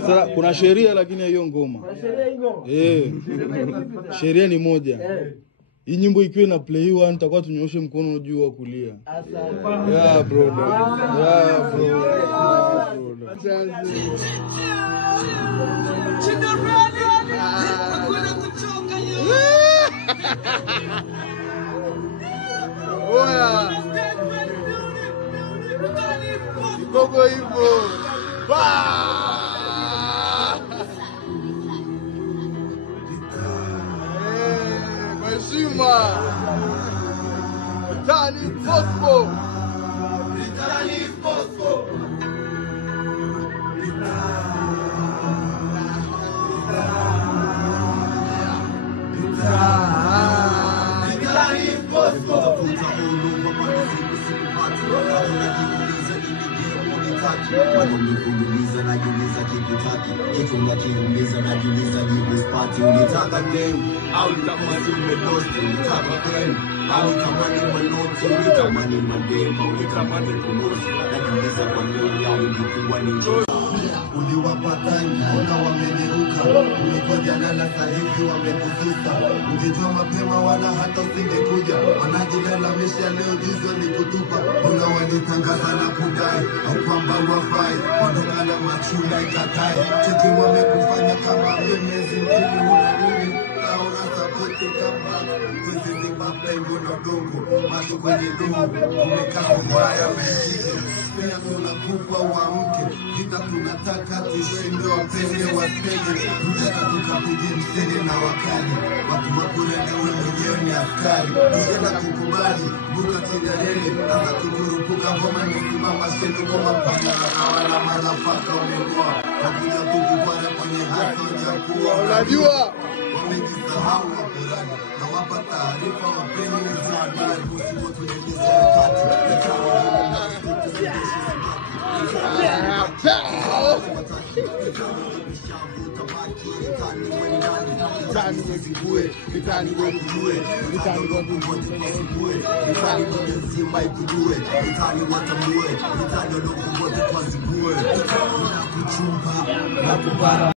Sasa kuna sheria lakini hiyo ngoma. Sheria ni moja. Hii nyimbo ikiwa na play one nitakuwa tunyoshe mkono juu wa kulia. Yeah bro. Yeah bro. Oya. Kidogo hivyo. Mheshimiwa Vitali Bosco. Wananiuliza najiuliza kitu taki kitu ngakiuliza najiuliza jibu spati unitaka game au nitamani umelost unitaka game au nitamani manoti unitamani madema unitamani kumosi najiuliza kwa nini au nilikuwa ni uliwapata na wameneuka ulikoja lala sahivi wamekususa ungejua mapema wala hata usingekuja wanajilalamisha leo jizo ni kutupa una walitangaza na kudai au kwamba wafai wanokana machula ikatai cheki wamekufanya kama miezi mbili unarudi na unasapoti kama kwezizi mapengo na dongo macho kwenye dungu umekaa mbaya meshike pia tunakupa uamke vita tunataka tushinde wapende wapende mtaka tukapige msene na wakali watu wakurende we mwenyewe ni askari tujena kukubali buka tidalele hata tukurupuka ngoma nisimama shendo kama mpaka na kawala marafaka umegoa wakuja kukupare kwenye hato jakuwa Unajua wamejisahau wapurani na wapa taarifa wapeni nizi habari usipo tueleza wakati